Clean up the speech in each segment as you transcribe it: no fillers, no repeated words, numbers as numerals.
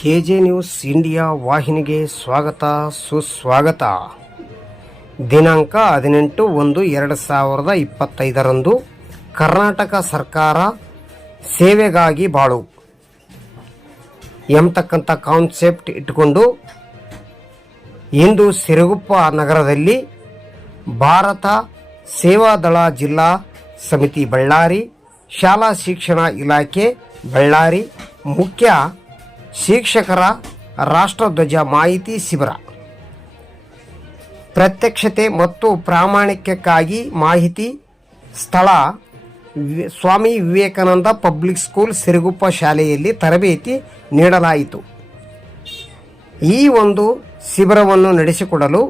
K J news India ವಾಹಿನಿಗೆ ಸ್ವಾಗತ ಸುಸ್ವಾಗತ. ದಿನಾಂಕ 18/1/2025 ಕರ್ನಾಟಕ ಸರ್ಕಾರ ಸೇವೆಗಾಗಿ ಬಾಳು ಎಂಬತಕ್ಕಂಥ ಕಾನ್ಸೆಪ್ಟ್ ಇಟ್ಟುಕೊಂಡು ಇಂದು ಸಿರುಗುಪ್ಪ ನಗರದಲ್ಲಿ ಭಾರತ ಸೇವಾದಳ ಜಿಲ್ಲಾ ಸಮಿತಿ ಬಳ್ಳಾರಿ, ಶಾಲಾ ಶಿಕ್ಷಣ ಇಲಾಖೆ ಬಳ್ಳಾರಿ, ಮುಖ್ಯ ಶಿಕ್ಷಕರ ರಾಷ್ಟ್ರಧ್ವಜ ಮಾಹಿತಿ ಶಿಬಿರ, ಪ್ರತ್ಯಕ್ಷತೆ ಮತ್ತು ಪ್ರಾಮಾಣಿಕಕ್ಕಾಗಿ ಮಾಹಿತಿ ಸ್ಥಳ ಸ್ವಾಮಿ ವಿವೇಕಾನಂದ ಪಬ್ಲಿಕ್ ಸ್ಕೂಲ್ ಸಿರುಗುಪ್ಪ ಶಾಲೆಯಲ್ಲಿ ತರಬೇತಿ ನೀಡಲಾಯಿತು. ಈ ಒಂದು ಶಿಬಿರವನ್ನು ನಡೆಸಿಕೊಡಲು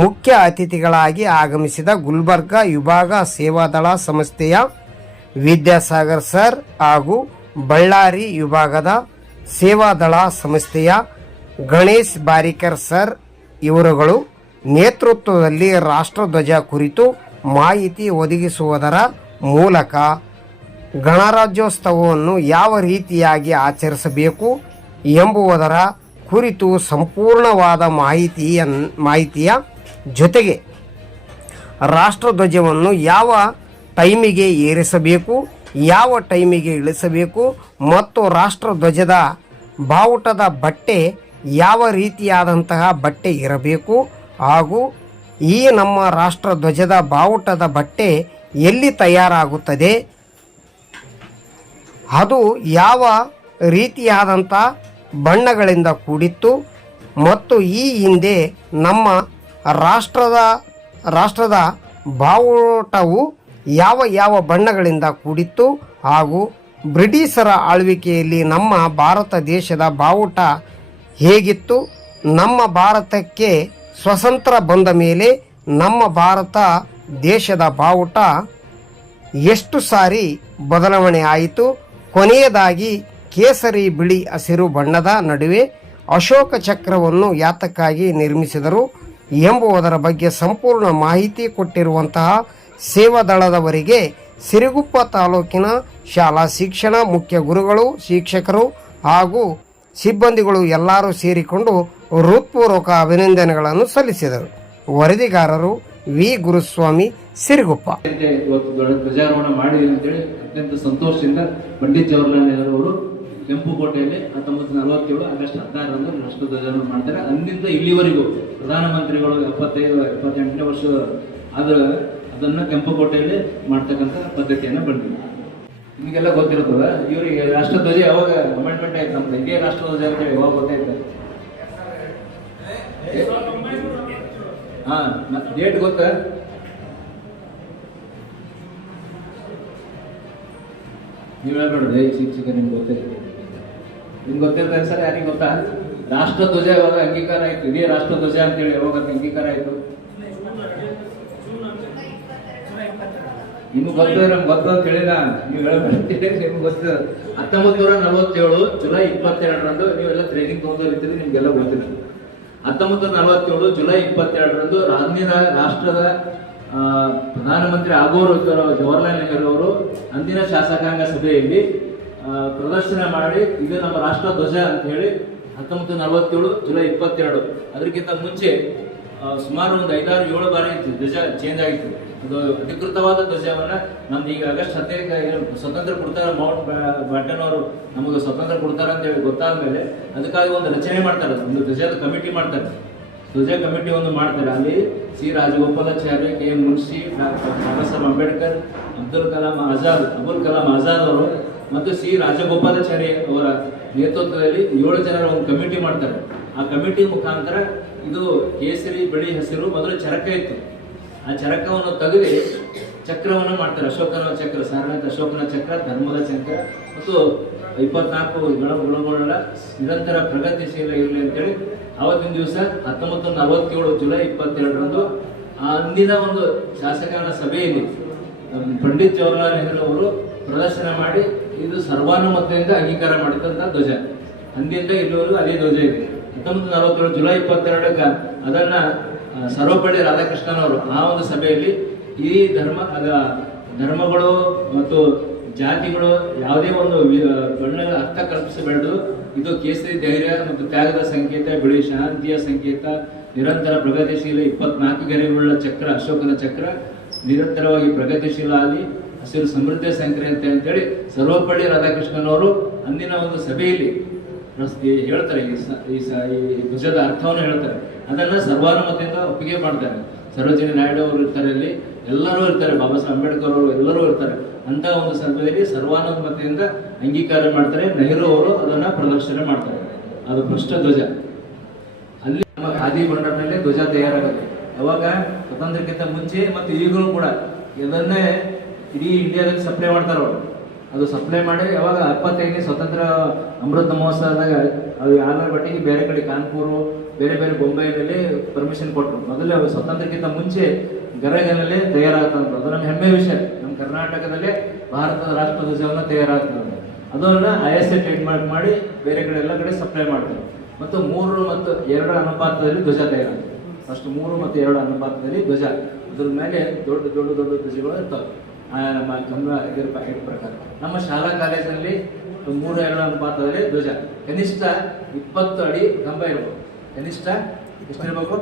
ಮುಖ್ಯ ಅತಿಥಿಗಳಾಗಿ ಆಗಮಿಸಿದ ಗುಲ್ಬರ್ಗ ವಿಭಾಗ ಸೇವಾದಳ ಸಂಸ್ಥೆಯ ವಿದ್ಯಾಸಾಗರ್ ಸರ್ ಹಾಗೂ ಬಳ್ಳಾರಿ ವಿಭಾಗದ ಸೇವಾದಳ ಸಂಸ್ಥೆಯ ಗಣೇಶ್ ಬಾರಿಕರ್ ಸರ್ ಇವರುಗಳು ನೇತೃತ್ವದಲ್ಲಿ ರಾಷ್ಟ್ರಧ್ವಜ ಕುರಿತು ಮಾಹಿತಿ ಒದಗಿಸುವುದರ ಮೂಲಕ ಗಣರಾಜ್ಯೋತ್ಸವವನ್ನು ಯಾವ ರೀತಿಯಾಗಿ ಆಚರಿಸಬೇಕು ಎಂಬುದರ ಕುರಿತು ಸಂಪೂರ್ಣವಾದ ಮಾಹಿತಿಯ ಜೊತೆಗೆ ರಾಷ್ಟ್ರಧ್ವಜವನ್ನು ಯಾವ ಟೈಮಿಗೆ ಏರಿಸಬೇಕು, ಯಾವ ಟೈಮಿಗೆ ಇಳಿಸಬೇಕು ಮತ್ತು ರಾಷ್ಟ್ರಧ್ವಜದ ಬಾವುಟದ ಬಟ್ಟೆ ಯಾವ ರೀತಿಯಾದಂತಹ ಬಟ್ಟೆ ಇರಬೇಕು ಹಾಗೂ ಈ ನಮ್ಮ ರಾಷ್ಟ್ರಧ್ವಜದ ಬಾವುಟದ ಬಟ್ಟೆ ಎಲ್ಲಿ ತಯಾರಾಗುತ್ತದೆ, ಅದು ಯಾವ ರೀತಿಯಾದಂಥ ಬಣ್ಣಗಳಿಂದ ಕೂಡಿತ್ತು ಮತ್ತು ಈ ಹಿಂದೆ ನಮ್ಮ ರಾಷ್ಟ್ರದ ಬಾವುಟವು ಯಾವ ಬಣ್ಣಗಳಿಂದ ಕೂಡಿತ್ತು ಹಾಗೂ ಬ್ರಿಟಿಷರ ಆಳ್ವಿಕೆಯಲ್ಲಿ ನಮ್ಮ ಭಾರತ ದೇಶದ ಬಾವುಟ ಹೇಗಿತ್ತು, ನಮ್ಮ ಭಾರತಕ್ಕೆ ಸ್ವತಂತ್ರ ಬಂದ ಮೇಲೆ ನಮ್ಮ ಭಾರತ ದೇಶದ ಬಾವುಟ ಎಷ್ಟು ಸಾರಿ ಬದಲಾವಣೆ ಆಯಿತು, ಕೊನೆಯದಾಗಿ ಕೇಸರಿ ಬಿಳಿ ಹಸಿರು ಬಣ್ಣದ ನಡುವೆ ಅಶೋಕ ಚಕ್ರವನ್ನು ಯಾತಕ್ಕಾಗಿ ನಿರ್ಮಿಸಿದರು ಎಂಬುದರ ಬಗ್ಗೆ ಸಂಪೂರ್ಣ ಮಾಹಿತಿ ಕೊಟ್ಟಿರುವಂತಹ ಸೇವಾದಳದವರಿಗೆ ಸಿರುಗುಪ್ಪ ತಾಲೂಕಿನ ಶಾಲಾ ಶಿಕ್ಷಣ ಮುಖ್ಯ ಗುರುಗಳು, ಶಿಕ್ಷಕರು ಹಾಗೂ ಸಿಬ್ಬಂದಿಗಳು ಎಲ್ಲರೂ ಸೇರಿಕೊಂಡು ಹೃತ್ಪೂರ್ವಕ ಅಭಿನಂದನೆಗಳನ್ನು ಸಲ್ಲಿಸಿದರು. ವರದಿಗಾರರು ವಿ ಗುರುಸ್ವಾಮಿ, ಸಿರುಗುಪ್ಪ. ಧ್ವಜಾರೋಹಣ ಮಾಡಿದೆ ಅಂತೇಳಿ ಅತ್ಯಂತ ಸಂತೋಷದಿಂದ ಪಂಡಿತ್ ಜವಾಹರ್ಲಾಲ್ ನೆಹರು ಅವರು ಕೆಂಪುಕೋಟೆಯಲ್ಲಿ 1947 ಆಗಸ್ಟ್ 16ರಂದು ರಾಷ್ಟ್ರಧ್ವಜಾರೋಹಣ ಮಾಡ್ತಾರೆ. ಅಂದಿನಿಂದ ಇಲ್ಲಿವರೆಗೂ ಪ್ರಧಾನಮಂತ್ರಿಗಳು 75-78ನೇ ವರ್ಷ ಆದ್ರೆ ಅದನ್ನು ಕೆಂಪುಕೋಟೆಯಲ್ಲಿ ಮಾಡ್ತಕ್ಕಂಥ ಪದ್ಧತಿಯನ್ನು ಬಂದಿದೆ. ನಿಮಗೆಲ್ಲ ಗೊತ್ತಿರ್ತದ. ಇವರಿಗೆ ರಾಷ್ಟ್ರಧ್ವಜ ಯಾವಾಗ ಅಮೆಂಡ್ಮೆಂಟ್ ಆಯ್ತು, ನಮ್ದು ಹಿಂಗೆ ರಾಷ್ಟ್ರಧ್ವಜ ಅಂತ ಹೇಳಿ ಯಾವಾಗ ಗೊತ್ತಾಯ್ತು? ಡೇಟ್ ಗೊತ್ತಾ? ನೀವು ಹೇಳ್ಬೇಡ್ರಿ ಶಿಕ್ಷಕ, ನಿಮ್ಗೆ ಗೊತ್ತಿರ್ತದೆ. ನಿಮ್ಗೆ ಗೊತ್ತಿರ್ತದೆ ಸರ್, ಯಾರಿಗೆ ಗೊತ್ತಾ? ರಾಷ್ಟ್ರಧ್ವಜ ಯಾವಾಗ ಅಂಗೀಕಾರ ಆಯ್ತು? ಇದೇ ರಾಷ್ಟ್ರಧ್ವಜ ಅಂತೇಳಿ ಯಾವಾಗ ಅಂಗೀಕಾರ ಆಯ್ತು? ನಿಮ್ಗೆ ಗೊತ್ತಿದೆ, ನಮ್ಗೆ ಗೊತ್ತು ಅಂತ ಹೇಳಿದ ನೀವು ಹೇಳ್ಬೇಡ್ತೀರಿ. ನಿಮ್ಗೆ ಗೊತ್ತಿದೆ. 1947 ಜುಲೈ 22ರಂದು ನೀವೆಲ್ಲ ಟ್ರೈನಿಂಗ್ ತಗೊಂಡಿರ್ತೀರಿ, ನಿಮ್ಗೆಲ್ಲ ಗೊತ್ತಿದೆ. 1947 ಜುಲೈ 22ರಂದು ಅಂದಿನ ರಾಷ್ಟ್ರದ ಪ್ರಧಾನಮಂತ್ರಿ ಆಗೋರು ಜವಾಹರ್ಲಾಲ್ ನೆಹರು ಅವರು ಅಂದಿನ ಶಾಸಕಾಂಗ ಸಭೆಯಲ್ಲಿ ಪ್ರದರ್ಶನ ಮಾಡಿ ಇದು ನಮ್ಮ ರಾಷ್ಟ್ರಧ್ವಜ ಅಂತ ಹೇಳಿ 1947 ಜುಲೈ 22. ಅದಕ್ಕಿಂತ ಮುಂಚೆ ಸುಮಾರು ಒಂದು 5-7 ಬಾರಿ ಧ್ವಜ ಚೇಂಜ್ ಆಗಿತ್ತು. ಅದು ಅಧಿಕೃತವಾದ ಧ್ವಜವನ್ನ ನಮ್ದು ಈಗ ಆಗಸ್ಟ್ 15 ಸ್ವತಂತ್ರ ಕೊಡ್ತಾರೆ, ಮೌಂಟ್ ಬ್ಯಾಟನ್ ಅವರು ನಮಗೆ ಸ್ವತಂತ್ರ ಕೊಡ್ತಾರೆ ಅಂತ ಹೇಳಿ ಗೊತ್ತಾದ ಮೇಲೆ ಅದಕ್ಕಾಗಿ ಒಂದು ರಚನೆ ಮಾಡ್ತಾರೆ, ಒಂದು ಧ್ವಜದ ಕಮಿಟಿ ಮಾಡ್ತಾರೆ. ಧ್ವಜ ಕಮಿಟಿ ಒಂದು ಮಾಡ್ತಾರೆ. ಅಲ್ಲಿ C Rajagopalacharya, K M Munshi, Baba Saheb Ambedkar, Abul Kalam Azad ಅವರು ಮತ್ತು ಸಿ ರಾಜಗೋಪಾಲಾಚಾರ್ಯ ಅವರ ನೇತೃತ್ವದಲ್ಲಿ 7 ಜನರ ಒಂದು ಕಮಿಟಿ ಮಾಡ್ತಾರೆ. ಆ ಕಮಿಟಿ ಮುಖಾಂತರ ಇದು ಕೇಸರಿ ಬಿಳಿ ಹಸಿರು ಮೊದಲು ಚರಕ ಇತ್ತು, ಆ ಚರಕವನ್ನು ತೆಗೆದು ಚಕ್ರವನ್ನು ಮಾಡ್ತಾರೆ. ಅಶೋಕನ ಚಕ್ರ, ಸಾರನಾಥ ಅಶೋಕನ ಚಕ್ರ, ಧರ್ಮದ ಚಕ್ರ ಮತ್ತು 24 ಗುಣಗಳ ನಿರಂತರ ಪ್ರಗತಿಶೀಲ ಇರಲಿ ಅಂತೇಳಿ ಆವತ್ತಿನ ದಿವಸ 1947 ಜುಲೈ 22ರಂದು ಅಂದಿನ ಒಂದು ಶಾಸಕಾಂಗ ಸಭೆಯಲ್ಲಿ ಪಂಡಿತ್ ಜವಾಹರ್ಲಾಲ್ ನೆಹರು ಅವರು ಪ್ರದರ್ಶನ ಮಾಡಿ ಇದು ಸರ್ವಾನುಮತದಿಂದ ಅಂಗೀಕಾರ ಮಾಡಿದಂಥ ಧ್ವಜ. ಅಂದಿನಿಂದ ಇಲ್ಲಿವರೆಗೂ ಅದೇ ಧ್ವಜ ಇದೆ. 1947 ಜುಲೈ 22ಕ್ಕೆ ಅದನ್ನ ಸರ್ವಪಳ್ಳಿ ರಾಧಾಕೃಷ್ಣನ್ ಅವರು ಆ ಒಂದು ಸಭೆಯಲ್ಲಿ ಈ ಧರ್ಮಗಳು ಮತ್ತು ಜಾತಿಗಳು ಯಾವುದೇ ಒಂದು ಬಣ್ಣ ಅರ್ಥ ಕಲ್ಪಿಸಬೇಡ, ಇದು ಕೇಸರಿ ಧೈರ್ಯ ಮತ್ತು ತ್ಯಾಗದ ಸಂಕೇತ, ಬಿಳಿ ಶಾಂತಿಯ ಸಂಕೇತ, ನಿರಂತರ ಪ್ರಗತಿಶೀಲ 24 ಗೆರೆಗಳುಳ್ಳ ಚಕ್ರ, ಅಶೋಕನ ಚಕ್ರ, ನಿರಂತರವಾಗಿ ಪ್ರಗತಿಶೀಲ ಆಗಿ ಹಸಿರು ಸಮೃದ್ಧಿ ಸಂಕ್ರಾಂತಿ ಅಂತೇಳಿ ಸರ್ವಪಳ್ಳಿ ರಾಧಾಕೃಷ್ಣನವರು ಅಂದಿನ ಒಂದು ಸಭೆಯಲ್ಲಿ ಹೇಳ್ತಾರೆ. ಈ ಧ್ವಜದ ಅರ್ಥವನ್ನು ಹೇಳ್ತಾರೆ. ಅದನ್ನ ಸರ್ವಾನುಮತದಿಂದ ಒಪ್ಪಿಗೆ ಮಾಡ್ತಾರೆ. ಸರೋಜಿನಿ ನಾಯ್ಡು ಅವರು ಇರ್ತಾರೆ, ಇಲ್ಲಿ ಎಲ್ಲರೂ ಇರ್ತಾರೆ, ಬಾಬಾ ಸಾಹೇಬ್ ಅಂಬೇಡ್ಕರ್ ಅವರು ಎಲ್ಲರೂ ಇರ್ತಾರೆ. ಅಂತ ಒಂದು ಸಂದರ್ಭದಲ್ಲಿ ಸರ್ವಾನುಮತದಿಂದ ಅಂಗೀಕಾರ ಮಾಡ್ತಾರೆ. ನೆಹರು ಅವರು ಅದನ್ನ ಪ್ರದರ್ಶನ ಮಾಡ್ತಾರೆ. ಅದು ಪೃಷ್ಠ ಧ್ವಜ. ಅಲ್ಲಿ ನಮ್ಮ ಖಾದಿ ಬಂಡರ್ನಲ್ಲೇ ಧ್ವಜ ತಯಾರಾಗುತ್ತೆ. ಯಾವಾಗ ಸ್ವತಂತ್ರಕ್ಕಿಂತ ಮುಂಚೆ ಮತ್ತು ಈಗಲೂ ಕೂಡ ಇದನ್ನೇ ಇಡೀ ಇಂಡಿಯಾದಲ್ಲಿ ಸಪ್ಲೈ ಮಾಡ್ತಾರೆ ಅವರು. ಅದು ಸಪ್ಲೈ ಮಾಡಿ ಯಾವಾಗ 75ನೇ ಸ್ವತಂತ್ರ ಅಮೃತ ಮಹೋತ್ಸವದಾಗ ಅದು ಯಾರ ಬಟ್ಟಿಗೆ ಬೇರೆ ಕಡೆ ಕಾನ್ಪುರ್, ಬೇರೆ ಬೇರೆ ಬೊಂಬೈನಲ್ಲಿ ಪರ್ಮಿಷನ್ ಕೊಟ್ಟರು. ಮೊದಲೇ ಸ್ವತಂತ್ರಕ್ಕಿಂತ ಮುಂಚೆ ಗರಗನಲ್ಲೇ ತಯಾರಾಗ್ತದೆ. ಅದು ನಮ್ಮ ಹೆಮ್ಮೆ ವಿಷಯ. ನಮ್ಮ ಕರ್ನಾಟಕದಲ್ಲೇ ಭಾರತದ ರಾಷ್ಟ್ರ ಧ್ವಜವನ್ನು ತಯಾರಾಗ್ತದೆ. ಅದನ್ನು ISA ಟ್ರೇಡ್ ಮಾರ್ಕ್ ಮಾಡಿ ಬೇರೆ ಕಡೆ ಎಲ್ಲ ಕಡೆ ಸಪ್ಲೈ ಮಾಡ್ತಾರೆ. ಮತ್ತು 3 ಮತ್ತು 2 ಅನುಪಾತದಲ್ಲಿ ಧ್ವಜ ತಯಾರಾಗ್ತದೆ. ಫಸ್ಟ್ 3 ಮತ್ತು 2 ಅನುಪಾತದಲ್ಲಿ ಧ್ವಜ. ಅದ್ರ ಮೇಲೆ ದೊಡ್ಡ ದೊಡ್ಡ ದೊಡ್ಡ ಧ್ವಜಗಳು ಇರ್ತವೆ. ನಮ್ಮ ಇದರ ಪ್ರಕಾರ ನಮ್ಮ ಶಾಲಾ ಕಾಲೇಜಿನಲ್ಲಿ 3-2 ಅನುಪಾತದಲ್ಲಿ ಧ್ವಜ. ಕನಿಷ್ಠ 20 ಅಡಿ ಕಂಬ ಇರ್ಬೇಕು. ಕನಿಷ್ಠ ಎಷ್ಟಿರ್ಬೇಕು?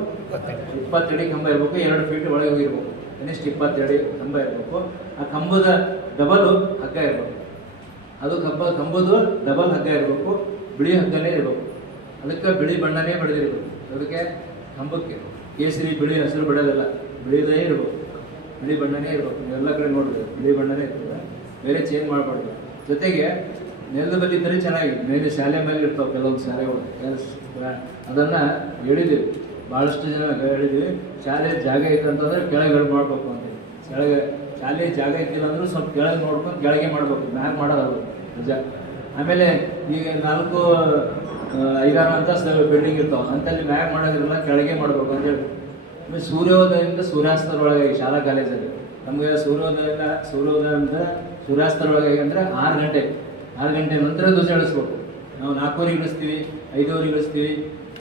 20 ಅಡಿ ಕಂಬ ಇರ್ಬೇಕು. 2 ಫೀಟ್ ಒಳಗೆ ಹೋಗಿರ್ಬೇಕು. ಕನಿಷ್ಠ 20 ಅಡಿ ಕಂಬ ಇರಬೇಕು. ಆ ಕಂಬದ ಡಬಲ್ ಹಗ್ಗ ಇರಬೇಕು. ಅದು ಕಂಬದ ಡಬಲ್ ಹಗ್ಗ ಇರಬೇಕು. ಬಿಳಿ ಹಗ್ಗನೇ ಇರಬೇಕು. ಅದಕ್ಕೆ ಬಿಳಿ ಬಣ್ಣನೇ ಬಡಿದಿರ್ಬೇಕು. ಅದಕ್ಕೆ ಕಂಬಕ್ಕೆ ಕೇಸರಿ, ಬಿಳಿ, ಹಸಿರು ಬಿಡೋದಿಲ್ಲ, ಬಿಳಿದೇ ಇರ್ಬೇಕು. ಬಿಳಿ ಬಣ್ಣನೇ ಇರ್ಬೇಕು. ನೀವೆಲ್ಲ ಕಡೆ ನೋಡಿದ್ರೆ ಬಿಳಿ ಬಣ್ಣನೇ ಇರ್ತದೆ. ಬೇರೆ ಚೇಂಜ್ ಮಾಡಬಾರ್ದು. ಜೊತೆಗೆ ನೆಲದ ಬಲ್ಲಿ ಇದ್ದರೆ ಚೆನ್ನಾಗಿ. ಮೇಲೆ ಶಾಲೆ ಮೇಲೆ ಇರ್ತಾವೆ ಕೆಲವೊಂದು ಶಾಲೆಗಳು. ಅದನ್ನ ಹೇಳಿದ್ದೀವಿ, ಭಾಳಷ್ಟು ಜನ ಹೇಳಿದ್ದೀವಿ. ಶಾಲೆ ಜಾಗ ಐತೆ ಅಂತಂದ್ರೆ ಕೆಳಗೆ ಮಾಡ್ಬೇಕು ಅಂತ. ಶಾಲೆ ಜಾಗ ಐತಿಲ್ಲ ಅಂದ್ರೂ ಸ್ವಲ್ಪ ಕೆಳಗೆ ನೋಡ್ಕೊಂಡು ಕೆಳಗೆ ಮಾಡ್ಬೇಕು. ಮ್ಯಾಗ ಮಾಡೋದು ನಿಜ. ಆಮೇಲೆ ಈಗ 4-5 ಅಂತಸ್ತು ಬಿಲ್ಡಿಂಗ್ ಇರ್ತಾವೆ. ಅಂತಲ್ಲಿ ಮ್ಯಾಗ ಮಾಡೋದಿರಲ್ಲ, ಕೆಳಗೆ ಮಾಡ್ಬೇಕು ಅಂತ ಹೇಳಿ. ಆಮೇಲೆ ಸೂರ್ಯೋದಯದಿಂದ ಸೂರ್ಯಾಸ್ತರೊಳಗೆ ಶಾಲಾ ಕಾಲೇಜಲ್ಲಿ ನಮಗೆ ಸೂರ್ಯೋದಯದಿಂದ ಸೂರ್ಯಾಸ್ತರೊಳಗೆ ಅಂದರೆ 6 ಗಂಟೆ ನಂತರ ಧ್ವಜ ಇಳಿಸ್ಬೇಕು. ನಾವು 4:00 ಇಳಿಸ್ತೀವಿ, 5:00 ಇಳಿಸ್ತೀವಿ,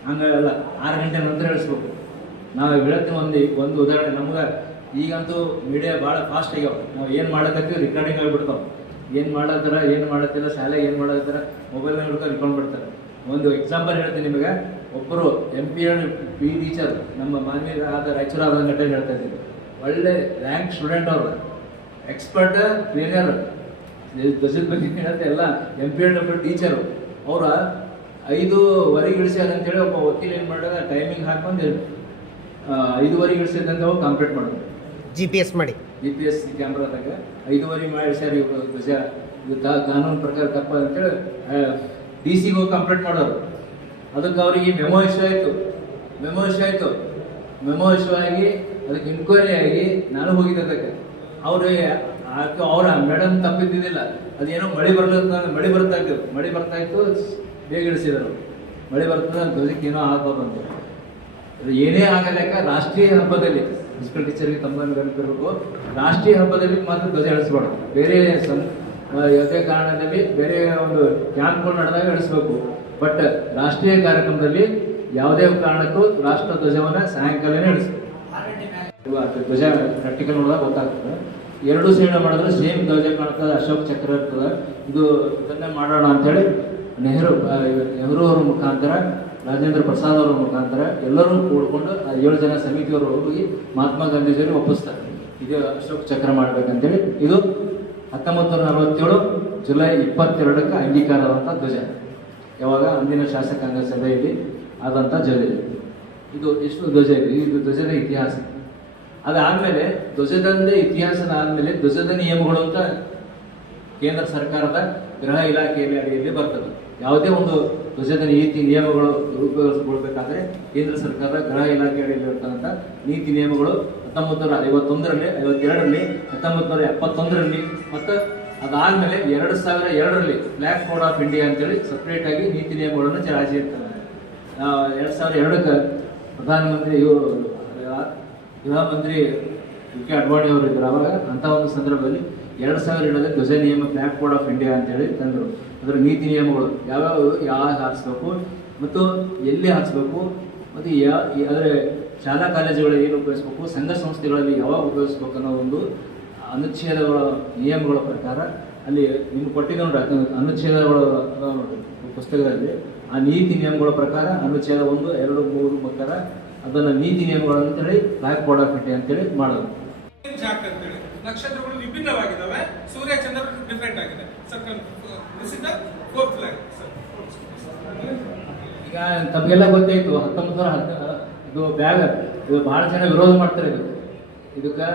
ಹಂಗಲ್ಲ 6 ಗಂಟೆ ನಂತರ ಇಳಿಸ್ಬೇಕು. ನಾವು ಹೇಳ್ತೀವಿ ಒಂದು ಉದಾಹರಣೆ. ನಮ್ಗೆ ಈಗಂತೂ ಮೀಡಿಯಾ ಭಾಳ ಫಾಸ್ಟ್ ಆಗ್ಯಾವ. ನಾವು ಏನು ಮಾಡಕತ್ತೀವಿ ರೆಕಾರ್ಡಿಂಗ್ ಆಗಿಬಿಡ್ತಾವೆ. ಏನು ಮಾಡತ್ತಿಲ್ಲ ಶಾಲೆಗೆ ಏನು ಮಾಡತ್ತಾರ ಮೊಬೈಲ್ನಾಗ ಹಿಡ್ಕೊಂಡು ಇಟ್ಕೊಂಡ್ಬಿಡ್ತಾರೆ. ಒಂದು ಎಕ್ಸಾಂಪಲ್ ಹೇಳ್ತೀನಿ ನಿಮಗೆ. ಒಬ್ಬರು MPEd PE ಟೀಚರ್ ನಮ್ಮ ಮಾನ್ಯರಾದ ರಾಯಚೂರಾದ ಗಂಟೆ ಹೇಳ್ತಾ ಇದ್ದೀವಿ. ಒಳ್ಳೆ ರ್ಯಾಂಕ್ ಸ್ಟೂಡೆಂಟ್ ಅವರು, ಎಕ್ಸ್ಪರ್ಟ್ ಟ್ರೈನರ್, ಧ್ವಜದ ಬಗ್ಗೆ ಹೇಳುತ್ತೆ ಎಲ್ಲ. MPEd ಟೀಚರು ಅವರ 5:15 ಇಳಿಸ್ಯಾರ ಅಂತೇಳಿ ಒಬ್ಬ ವಕೀಲ ಏನು ಮಾಡೋದು, ಟೈಮಿಂಗ್ ಹಾಕೊಂಡು 5:15 ಇಳಿಸಿದಂತ ಅವ್ರು ಕಂಪ್ಲೀಟ್ ಮಾಡೋದು. GPS ಕ್ಯಾಮ್ರಾದಾಗ 5:15 ಮಾಡಿ ಇಳಿಸ್ಯಾರ ಇವರು ಧ್ವಜ. ಇದು ಕಾನೂನು ಪ್ರಕಾರ ತಪ್ಪ ಅಂತೇಳಿ DC ಹೋಗಿ ಕಂಪ್ಲೀಟ್ ಮಾಡೋರು. ಅದಕ್ಕೆ ಅವರಿಗೆ ಮೆಮೊ ಇಶ್ಯೂ ಆಯಿತು. ಆಗಿ ಅದಕ್ಕೆ ಇನ್ಕ್ವೈರಿ ಆಗಿ ನಾನು ಹೋಗಿದ್ದೆ. ಅದಕ್ಕೆ ಅವರ ಮೇಡಮ್ ತಪ್ಪಿದ್ದಿದ್ದಿಲ್ಲ. ಅದೇನೋ ಮಳೆ ಬರ್ತಾ ಇತ್ತು, ಬೇಗ ಇಳಿಸಿದರು. ಮಳೆ ಬರ್ತದೆ ಧ್ವಜಕ್ಕೆ ಏನೋ ಆಗ್ಬೋದು ಅಂತ. ಏನೇ ಆಗಲೆಕ್ಕ ರಾಷ್ಟ್ರೀಯ ಹಬ್ಬದಲ್ಲಿ ಫಿಸಿಕಲ್ ಟೀಚರ್ಗೆ ತಮ್ಮ ನೆನಪಿರಬೇಕು. ರಾಷ್ಟ್ರೀಯ ಹಬ್ಬದಲ್ಲಿ ಮಾತ್ರ ಧ್ವಜ ಇಳಿಸ್ಬಾರ್ದು. ಬೇರೆ ಯಾವುದೇ ಕಾರಣದಲ್ಲಿ ಬೇರೆ ಒಂದು ಕ್ಯಾಂಪ್ಗಳು ನಡೆದಾಗ ಇಳಿಸ್ಬೇಕು. ಬಟ್ ರಾಷ್ಟ್ರೀಯ ಕಾರ್ಯಕ್ರಮದಲ್ಲಿ ಯಾವುದೇ ಕಾರಣಕ್ಕೂ ರಾಷ್ಟ್ರ ಧ್ವಜವನ್ನ ಸಾಯಂಕಾಲನೇ ಇಳಿಸ್ಬೇಕು. ಧ್ವಜ ಪ್ರಾಕ್ಟಿಕಲ್ ನೋಡಿದಾಗ ಗೊತ್ತಾಗ್ತದೆ. 2 ಸೈಡ್ ಮಾಡಿದ್ರೆ ಸೇಮ್ ಧ್ವಜ ಕಾಣ್ತದೆ, ಅಶೋಕ್ ಚಕ್ರ ಇರ್ತದೆ. ಇದನ್ನೇ ಮಾಡೋಣ ಅಂತೇಳಿ ನೆಹರು ಅವರ ಮುಖಾಂತರ, ರಾಜೇಂದ್ರ ಪ್ರಸಾದ್ ಅವರ ಮುಖಾಂತರ ಎಲ್ಲರೂ ಕೂಡ್ಕೊಂಡು 7 ಜನ ಸಮಿತಿಯವರು ಹೋಗಿ ಮಹಾತ್ಮ ಗಾಂಧೀಜಿಯವರು ಒಪ್ಪಿಸ್ತಾರೆ. ಇದು ಅಶೋಕ್ ಚಕ್ರ ಮಾಡ್ಬೇಕಂತೇಳಿ. ಇದು 1947 ಜುಲೈ 22ಕ್ಕೆ ಅಂಗೀಕಾರವಾದಂಥ ಧ್ವಜ. ಯಾವಾಗ ಅಂದಿನ ಶಾಸಕಾಂಗ ಸಭೆಯಲ್ಲಿ ಆದಂಥ ಧ್ವಜ. ಇದು ಎಷ್ಟು ಧ್ವಜ ಇದೆ, ಇದು ಧ್ವಜದ ಇತಿಹಾಸ. ಅದಾದಮೇಲೆ ಧ್ವಜದ ಇತಿಹಾಸದ ಆದಮೇಲೆ ಧ್ವಜದ ನಿಯಮಗಳು ಅಂತ ಕೇಂದ್ರ ಸರ್ಕಾರದ ಗೃಹ ಇಲಾಖೆಯಲ್ಲಿ ಅಡಿಯಲ್ಲಿ ಬರ್ತದೆ. ಯಾವುದೇ ಒಂದು ಧ್ವಜದ ನೀತಿ ನಿಯಮಗಳು ರೂಪುಗೊಳಿಸಬೇಕಾದ್ರೆ ಕೇಂದ್ರ ಸರ್ಕಾರದ ಗೃಹ ಇಲಾಖೆ ಅಡಿಯಲ್ಲಿ ಇರ್ತಕ್ಕಂಥ ನೀತಿ ನಿಯಮಗಳು 1951ರಲ್ಲಿ, 52ರಲ್ಲಿ, 1971ರಲ್ಲಿ ಮತ್ತು ಅದಾದಮೇಲೆ 2002ರಲ್ಲಿ ಬ್ಲ್ಯಾಕ್ ಕೋಡ್ ಆಫ್ ಇಂಡಿಯಾ ಅಂತೇಳಿ ಸಪ್ರೇಟ್ ಆಗಿ ನೀತಿ ನಿಯಮಗಳನ್ನು ಜಾರಿ ಇರ್ತದೆ. 2002ಕ್ಕೆ ಪ್ರಧಾನಮಂತ್ರಿ ಗೃಹ ಮಂತ್ರಿ UK ಅಡ್ವಾಣಿ ಅವರು ಇದ್ರು. ಅವಾಗ ಅಂಥ ಒಂದು ಸಂದರ್ಭದಲ್ಲಿ 2002ರಲ್ಲಿ ಧ್ವಜ ನಿಯಮ ಬ್ಲ್ಯಾಕ್ ಕೋಡ್ ಆಫ್ ಇಂಡಿಯಾ ಅಂತೇಳಿ ತಂದರು. ಅದರ ನೀತಿ ನಿಯಮಗಳು ಯಾವಾಗ ಹಾರಿಸ್ಬೇಕು ಮತ್ತು ಎಲ್ಲಿ ಹಾರಿಸ್ಬೇಕು ಮತ್ತು ಅದರ ಶಾಲಾ ಕಾಲೇಜುಗಳಲ್ಲಿ ಏನು ಉಪಯೋಗಿಸ್ಬೇಕು, ಸಂಘ ಸಂಸ್ಥೆಗಳಲ್ಲಿ ಯಾವಾಗ ಉಪಯೋಗಿಸ್ಬೇಕು ಅನ್ನೋ ಒಂದು ಅನುಚ್ಛೇದಗಳ ನಿಯಮಗಳ ಪ್ರಕಾರ ಅಲ್ಲಿ ನಿಮ್ಗೆ ಕೊಟ್ಟಿದ್ದ ನೋಡ್ರಿ ಅನುಚ್ಛೇದಗಳು ಅದಾವ ನೋಡ್ರಿ ಪುಸ್ತಕದಲ್ಲಿ. ಆ ನೀತಿ ನಿಯಮಗಳ ಪ್ರಕಾರ ಅನುಚ್ಛೇದ 1, 2, 3 ಪ್ರಕಾರ ಅದನ್ನ ನೀತಿ ನಿಯಮಗಳು ಅಂತೇಳಿ ಫ್ಲಾಗ್ ಕೋಡ್ ಆಫ್ ಇಂಡಿಯಾ ಅಂತೇಳಿ ಮಾಡೋದು. ಜಾಕ್ ಅಂತೇಳಿ ನಕ್ಷತ್ರಗಳು ವಿಭಿನ್ನವಾಗಿದ್ದಾವೆ, ಸೂರ್ಯ ಚಂದ್ರ ಡಿಫರೆಂಟ್ ಆಗಿದೆ sir. This is the fourth flag sir. ಈಗ ತಮಗೆಲ್ಲ ಗೊತ್ತಾಯ್ತು 1910 ಇದು ಬ್ಯಾಗ್ ಇದು ಬಹಳ ಜನ ವಿರೋಧ ಮಾಡ್ತಾರೆ. ಇದಕ್ಕೆ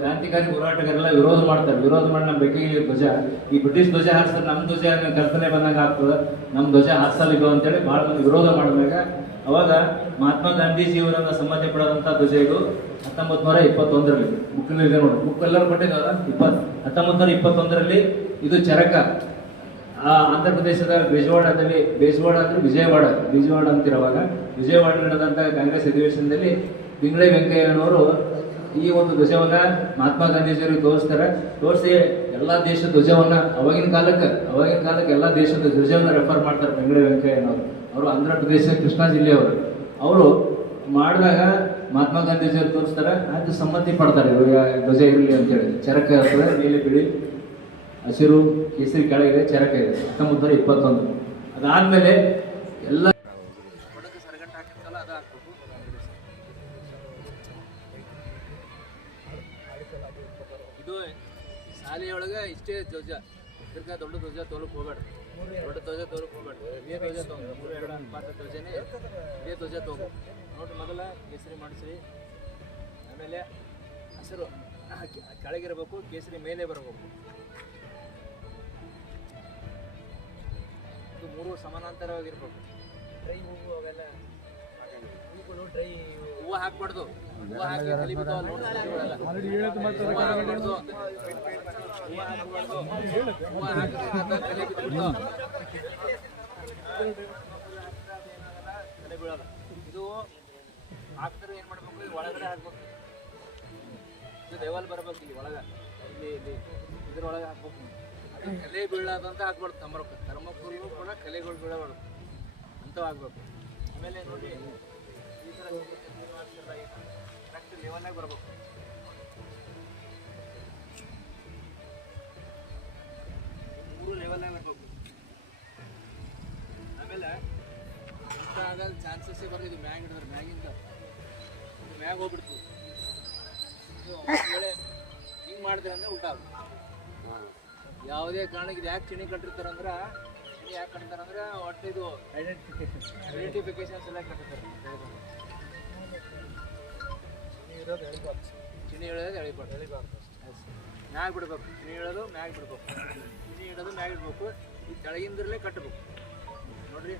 ಕ್ರಾಂತಿಕಾರಿ ಹೋರಾಟಗಾರೆಲ್ಲ ವಿರೋಧ ಮಾಡ್ತಾರೆ. ವಿರೋಧ ಮಾಡಿ ನಮ್ಮ ಬೆಕ್ಕಿಗೆ ಧ್ವಜ, ಈ ಬ್ರಿಟಿಷ್ ಧ್ವಜ ಹಾರಿಸಿದ್ರೆ ನಮ್ಮ ಧ್ವಜ ಕಲ್ಪನೆ ಬಂದಂಗೆ ಆಗ್ತದೆ, ನಮ್ಮ ಧ್ವಜ ಹಾರಿಸಲಿದ್ದು ಅಂತೇಳಿ ಬಹಳ ಮಂದಿ ವಿರೋಧ ಮಾಡಿದಾಗ ಅವಾಗ ಮಹಾತ್ಮ ಗಾಂಧೀಜಿಯವರನ್ನ ಸಮ್ಮತಿ ಪಡೆದಂಥ ಧ್ವಜ ಇದು 1921ರಲ್ಲಿ ಬುಕ್ಕಿನಲ್ಲಿ ನೋಡಿ. ಬುಕ್ ಎಲ್ಲರೂ ಕೊಟ್ಟಿದ್ದಾರ. 1921ರಲ್ಲಿ ಇದು ಚರಕ ಆಂಧ್ರ ಪ್ರದೇಶದ ಬೆಜವಾಡದಲ್ಲಿ, ಬೆಜವಾಡ ಅಂದ್ರೆ ವಿಜಯವಾಡ ಅಂತಿರುವಾಗ ವಿಜಯವಾಡ ನಡೆದಂತ ಕಾಂಗ್ರೆಸ್ ಅಧಿವೇಶನದಲ್ಲಿ ಪಿಂಗಳೆ ವೆಂಕಯ್ಯನವರು ಈ ಒಂದು ಧ್ವಜವನ್ನ ಮಹಾತ್ಮ ಗಾಂಧೀಜಿಯವರಿಗೆ ತೋರಿಸಿ ಎಲ್ಲಾ ದೇಶದ ಧ್ವಜವನ್ನ ಅವಾಗಿನ ಕಾಲಕ್ಕೆ ಎಲ್ಲಾ ದೇಶದ ಧ್ವಜವನ್ನ ರೆಫರ್ ಮಾಡ್ತಾರೆ ಪಿಂಗಳೆ ವೆಂಕಯ್ಯನವರು. ಅವರು ಆಂಧ್ರ ಪ್ರದೇಶ ಕೃಷ್ಣಾ ಜಿಲ್ಲೆಯವರು. ಅವರು ಮಾಡಿದಾಗ ಮಹಾತ್ಮ ಗಾಂಧೀಜಿಯವರು ತೋರಿಸ್ತಾರೆ, ಅದು ಸಮ್ಮತಿ ಪಡ್ತಾರೆ ಧ್ವಜ ಇರಲಿ ಅಂತೇಳಿ. ಚರಕ ಇರ್ತದೆ, ನೀಲಿ ಬಿಳಿ ಹಸಿರು ಕೇಸರಿ ಕೆಳಗಿದೆ, ಚರಕ ಇದೆ 1921. ಅದಾದ್ಮೇಲೆ ಎಲ್ಲ ಸರಗಂಟು ಹಾಕಿರ್ತಲ್ಲ ಅದು ಹಾಕ್ಬೇಕು. ಇದು ಶಾಲೆಯೊಳಗೆ ಇಷ್ಟೇ ಧ್ವಜ, ತಿರ್ಗ ದೊಡ್ಡ ಧ್ವಜ ತೋಲಕ್ ಹೋಗ್ಬೇಡ, ಇದೇ ಧ್ವಜ ತಗೊಂಡು 3-2 ಅನುಪಾತ ಧ್ವಜನೇ ಇದೇ ಧ್ವಜ ತಗೋ ನೋಡ್ರಿ. ಮೊದಲ ಕೇಸರಿ ಮಾಡಿಸ್ರಿ, ಆಮೇಲೆ ಹಸಿರು ಕೆಳಗಿರಬೇಕು, ಕೇಸರಿ ಮೇಲೆ ಬರಬೇಕು. ಇದು 3 ಸಮಾನಾಂತರವಾಗಿರ್ಬೇಕು. ಡ್ರೈ ಹೂವು ಅವೆಲ್ಲ ಹೂವುಗಳು ಡ್ರೈ ಹೂವು ಹಾಕ್ಬಾರ್ದು. ಹೂವು ಹಾಕಿ ತಲೆ ಬಿದ್ದಾವ ನೋಡಿ, ಹೂವು ಹಾಕ್ಬಾರ್ದು, ಹೂವು ಹಾಕಿದ್ರೆ ತಲೆ ಬಿದ್ದು ತಲೆ ಬೀಳಲ್ಲ. ಇದು ಹಾಕ್ತಾರೆ ಏನ್ ಮಾಡ್ಬೇಕು, ಇದು ಒಳಗಡೆ ಹಾಕ್ಬೇಕು. ಇದು ದೇವಾಲ್ ಬರ್ಬೇಕು, ಇಲ್ಲಿ ಒಳಗ ಇಲ್ಲಿ ಇದ್ರೊಳಗೆ ಹಾಕ್ಬೇಕು. ಕಲೆ ಬೀಳಾದಂತ ಹಾಕ್ಬಾರ್ದು. ಥರ್ಮೋಕೋಲ್ನು ಕೂಡ ಕಲೆಗಳು ಬೀಳಬಾರ್ದು ಅಂತವ್ ಆಗ್ಬೇಕು. ಆಮೇಲೆ ನೋಡಿ ಈ ಥರ ಕರೆಕ್ಟ್ ಲೆವೆಲ್ನಾಗ ಬರ್ಬೇಕು. ಮೂರು ಲೆವೆಲ್ನಾಗ ಬರ್ಬೇಕು. ಆಮೇಲೆ ಇಂಥ ಆಗೋ ಚಾನ್ಸಸ್ಸೇ ಬರೋದು. ಇದು ಮ್ಯಾಗ್ ಹಿಡಿದ್ರೆ ಮ್ಯಾಗಿಂದ ಇದು ಮ್ಯಾಗ್ ಹೋಗ್ಬಿಡ್ತು. ವೇಳೆ ಹಿಂಗೆ ಮಾಡಿದ್ರೆ ಅಂದ್ರೆ ಊಟ ಆಗುತ್ತೆ. ಯಾವುದೇ ಕಾರಣಕ್ಕೆ ಇದು ಯಾಕೆ ಚಿಣಿ ಕಟ್ಟಿರ್ತಾರಂದ್ರೆ, ಯಾಕೆ ಕಟ್ತಾರಂದ್ರೆ ಒಟ್ಟು ಇದು ಐಡೆಂಟಿಫಿಕೇಶನ್ಸ್ ಎಲ್ಲ ಕಟ್ಟಿರ್ತಾರೆ. ಚಿಣಿ ಹೇಳೋದು ಎಳಿಬಾರ್ದು, ಮ್ಯಾಗ್ ಬಿಡ್ಬೇಕು. ಚಿಣಿ ಹೇಳೋದು ಮ್ಯಾಗ್ ಬಿಡ್ಬೇಕು, ಚಿಣಿ ಇಡೋದು ಮ್ಯಾಗ್ ಇಡ್ಬೇಕು. ಈ ಕೆಳಗಿಂದಲೇ ಕಟ್ಟಬೇಕು ನೋಡ್ರಿ.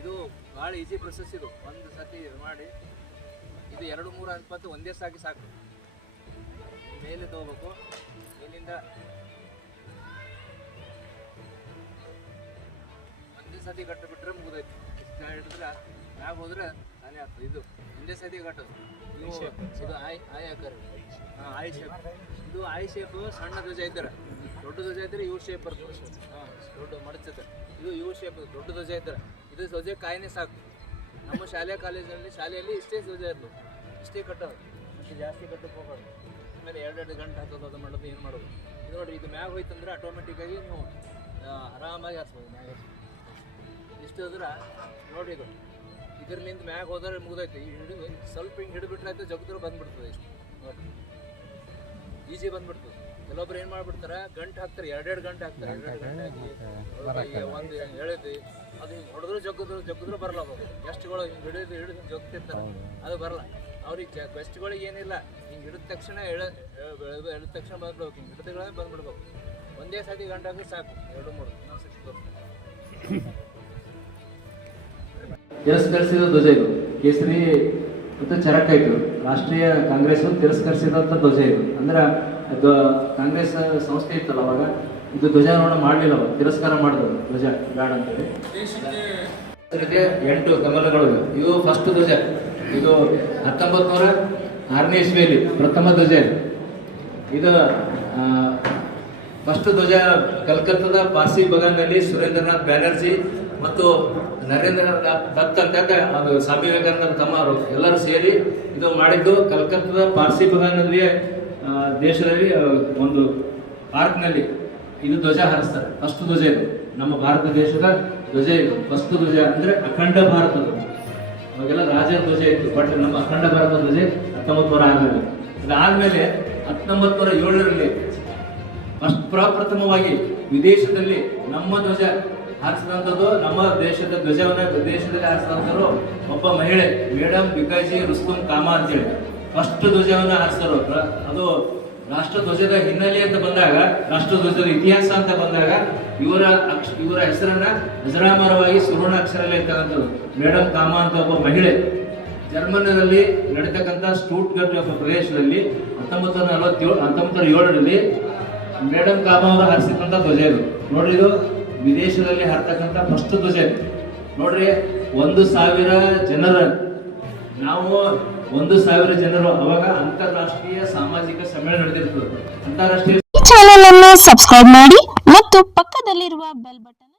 ಇದು ಭಾಳ ಈಸಿ ಪ್ರೊಸೆಸ್. ಇದು ಒಂದು ಸತಿ ಇದು ಮಾಡಿ, ಇದು 2-3 ಅನುಪಾತ ಒಂದೇ ಸಾಕು. ಮೇಲೆ ತಗೋಬೇಕು, ಮೇಲಿಂದ ಒಂದೇ ಸತಿ ಕಟ್ಟಿಬಿಟ್ರೆ ಮುಗಿದೈತಿ. ಹಿಡಿದ್ರೆ ಮ್ಯಾಗ ಹೋದ್ರೆ ತಾನೇ ಆಗ್ತದೆ. ಇದು ಒಂದೇ ಸತಿ ಕಟ್ಟೋದು. ಇದು ಆಯ್ ಆಕಾರ, ಆಯ್ ಶೇಪ್. ಇದು ಆಯ್ ಶೇಪ್ ಸಣ್ಣ ಧ್ವಜ ಇದ್ದಾರೆ. ದೊಡ್ಡ ಧ್ವಜ ಇದ್ದರೆ ಯು ಶೇಪ್ ಬರ್ತದೆ. ದೊಡ್ಡ ಮಡಚುತ್ತೆ. ಇದು ಯು ಶೇಪ್ ದೊಡ್ಡ ಧ್ವಜ ಇದ್ದಾರೆ. ಇದು ಧ್ವಜ ಕಾಯಿನೇ ಸಾಕು. ನಮ್ಮ ಶಾಲೆಯಲ್ಲಿ ಇಷ್ಟೇ ಧ್ವಜ ಇರಲು, ಇಷ್ಟೇ ಕಟ್ಟೋದು. ಇಷ್ಟು ಜಾಸ್ತಿ ಕಟ್ಟಕ್ಕೆ ಹೋಗೋದು. ಆಮೇಲೆ 2 ಗಂಟೆ ಹಾಕೋದು, ಅದು ಮಾಡೋದು, ಏನು ಮಾಡೋದು. ಇದು ನೋಡಿರಿ, ಇದು ಮ್ಯಾಗ ಹೋಯ್ತಂದ್ರೆ ಆಟೋಮೆಟಿಕ್ಕಾಗಿ ನೀವು ಆರಾಮಾಗಿ ಹಾಕ್ಬೋದು. ಮ್ಯಾಗ ಇಷ್ಟು ಹೋದ್ರೆ ನೋಡಿರಿ, ಇದು ಇದ್ರಲ್ಲಿಂದ ಮ್ಯಾಗ ಹೋದ್ರೆ ಮುಗಿದೈತಿ. ಸ್ವಲ್ಪ ಹಿಂಗೆ ಹಿಡಿಬಿಟ್ರೆ ಆಯ್ತು, ಜಗದ್ರು ಬಂದ್ಬಿಡ್ತದೆ. ಇಷ್ಟು ನೋಡಿ ಈಜಿ ಬಂದ್ಬಿಡ್ತದೆ. ಕೆಲವೊಬ್ರು ಏನು ಮಾಡ್ಬಿಡ್ತಾರೆ, ಗಂಟೆ ಹಾಕ್ತಾರೆ, 2 ಗಂಟೆ ಹಾಕ್ತಾರೆ. 2 ಗಂಟೆ ಹಾಕಿ ಒಂದು ಹೇಳಿದ್ವಿ, ಅದು ಹಿಂಗೆ ಹೊಡೆದ್ರು ಜಗ್ಗಿದ್ರು ಬರಲ್ಲ. ಅವರು ಗೆಸ್ಟ್ಗಳು ಹಿಂಗೆ ಹಿಡಿದು ಜಗ್ತಿರ್ತಾರೆ, ಅದು ಬರಲ್ಲ. ಅವ್ರಿಗೆ ಗೆಸ್ಟ್ಗಳಿಗೆ ಏನಿಲ್ಲ, ಹಿಂಗೆ ಹಿಡಿದ ತಕ್ಷಣ ಎಳೆದ ತಕ್ಷಣ ಬಂದ್ಬಿಡ್ಬೇಕು. ಹಿಂಗೆ ಹಿಡಿದುಗಳೇ ಬಂದ್ಬಿಡ್ಬೇಕು. ಒಂದೇ ಸತಿ ಗಂಟೆ ಹಾಕಿ ಸಾಕು. 2-3 ಇನ್ನೊಂದು ಸತಿ ತೋರಿಸ್ತಾರೆ. ತಿರಸ್ಕರಿಸಿದ ಧ್ವಜ ಇದು. ಕೇಸರಿ ಮತ್ತು ಚರಕ ಇದು ರಾಷ್ಟ್ರೀಯ ಕಾಂಗ್ರೆಸ್ ತಿರಸ್ಕರಿಸಿದಂಥ ಧ್ವಜ ಇದು. ಅಂದ್ರೆ ಅದು ಕಾಂಗ್ರೆಸ್ ಸಂಸ್ಥೆ ಇತ್ತಲ್ಲ ಅವಾಗ, ಇದು ಧ್ವಜಾರೋಹಣ ಮಾಡಲಿಲ್ಲ, ಅವಾಗ ತಿರಸ್ಕಾರ ಮಾಡಿದ್ರು. ಧ್ವಜ ಬೇಡ ಅಂತೇಳಿ 8 ಕಮಲಗಳು. ಇದು ಫಸ್ಟ್ ಧ್ವಜ. ಇದು 1906ನೇ ಇಸ್ವಿಯಲ್ಲಿ ಪ್ರಥಮ ಧ್ವಜ. ಇದು ಫಸ್ಟ್ ಧ್ವಜ ಕಲ್ಕತ್ತಾದ ಪಾರ್ಸಿ ಬಗಾನ್ನಲ್ಲಿ ಸುರೇಂದ್ರನಾಥ್ ಬ್ಯಾನರ್ಜಿ ಮತ್ತು ನರೇಂದ್ರನಾಥ್ ದತ್ ಅಂತ ಅದು ಸ್ವಾಮಿ ವಿವೇಕಾನಂದ ತಮ್ಮರು ಎಲ್ಲರೂ ಸೇರಿ ಇದು ಮಾಡಿದ್ದು. ಕಲ್ಕತ್ತಾದ ಪಾರ್ಸಿ ಬಗಾನ್ನಲ್ಲಿ ದೇಶದಲ್ಲಿ ಒಂದು ಪಾರ್ಕ್ನಲ್ಲಿ ಇದು ಧ್ವಜ ಹಾರಿಸ್ತಾರೆ. ಫಸ್ಟ್ ಧ್ವಜ ಇದು ನಮ್ಮ ಭಾರತ ದೇಶದ ಧ್ವಜ. ಇದು ಫಸ್ಟ್ ಧ್ವಜ ಅಂದ್ರೆ ಅಖಂಡ ಭಾರತದ. ಅವಾಗೆಲ್ಲ ರಾಜ ಧ್ವಜ ಇತ್ತು, ಬಟ್ ನಮ್ಮ ಅಖಂಡ ಭಾರತ ಧ್ವಜ 1906. ಅದಾದ್ಮೇಲೆ 1907ರಲ್ಲಿ ಪ್ರಪ್ರಥಮವಾಗಿ ವಿದೇಶದಲ್ಲಿ ನಮ್ಮ ಧ್ವಜ ಹಾರಿಸಿದಂಥದ್ದು, ನಮ್ಮ ದೇಶದ ಧ್ವಜವನ್ನ ವಿದೇಶದಲ್ಲಿ ಹಾರಿಸಿದಂಥವ್ರು ಒಬ್ಬ ಮಹಿಳೆ, ಮೇಡಮ್ ಬಿಕಾಜಿ ರುಸ್ತುಂ ಕಾಮಾ ಅಂತೇಳಿ ಫಸ್ಟ್ ಧ್ವಜವನ್ನ ಹಾರಿಸಿದ್ರು. ಅದು ರಾಷ್ಟ್ರ ಧ್ವಜದ ಹಿನ್ನೆಲೆ ಅಂತ ಬಂದಾಗ, ರಾಷ್ಟ್ರ ಧ್ವಜದ ಇತಿಹಾಸ ಅಂತ ಬಂದಾಗ ಇವರ ಹೆಸರನ್ನ ಅಜರಾಮರವಾಗಿ ಸುವರ್ಣ ಅಕ್ಷರಲ್ಲೇ ಇರ್ತಕ್ಕಂಥದ್ದು ಮೇಡಮ್ ಕಾಮಾ ಅಂತ ಒಬ್ಬ ಮಹಿಳೆ. ಜರ್ಮನಿಯಲ್ಲಿ ನಡೀತಕ್ಕಂಥ ಸ್ಟೂಟ್ಗರ್ಟ್ ಪ್ರದೇಶದಲ್ಲಿ 1907ರಲ್ಲಿ ಮೇಡಮ್ ಕಾಮಾ ಅವರು ಹಾರಿಸಿರ್ತಕ್ಕಂಥ ಧ್ವಜ ಇದು. ನೋಡ್ರಿ, ಇದು ವಿದೇಶದಲ್ಲಿ ಹಾರ್ತಕ್ಕಂಥ ಫಸ್ಟ್ ಧ್ವಜ ಇದು. ನೋಡ್ರಿ, 1,000 ಜನರ, ನಾವು 1,000 ಜನರು. ಅವಾಗ ಅಂತಾರಾಷ್ಟ್ರೀಯ ಸಾಮಾಜಿಕ ಸಮ್ಮೇಳನ ನಡೆದಿರ್ತದೆ. ಅಂತಾರಾಷ್ಟ್ರೀಯ ಚಾನೆಲ್ ಅನ್ನು ಸಬ್ಸ್ಕ್ರೈಬ್ ಮಾಡಿ ಮತ್ತು ಪಕ್ಕದಲ್ಲಿರುವ ಬೆಲ್ ಬಟನ್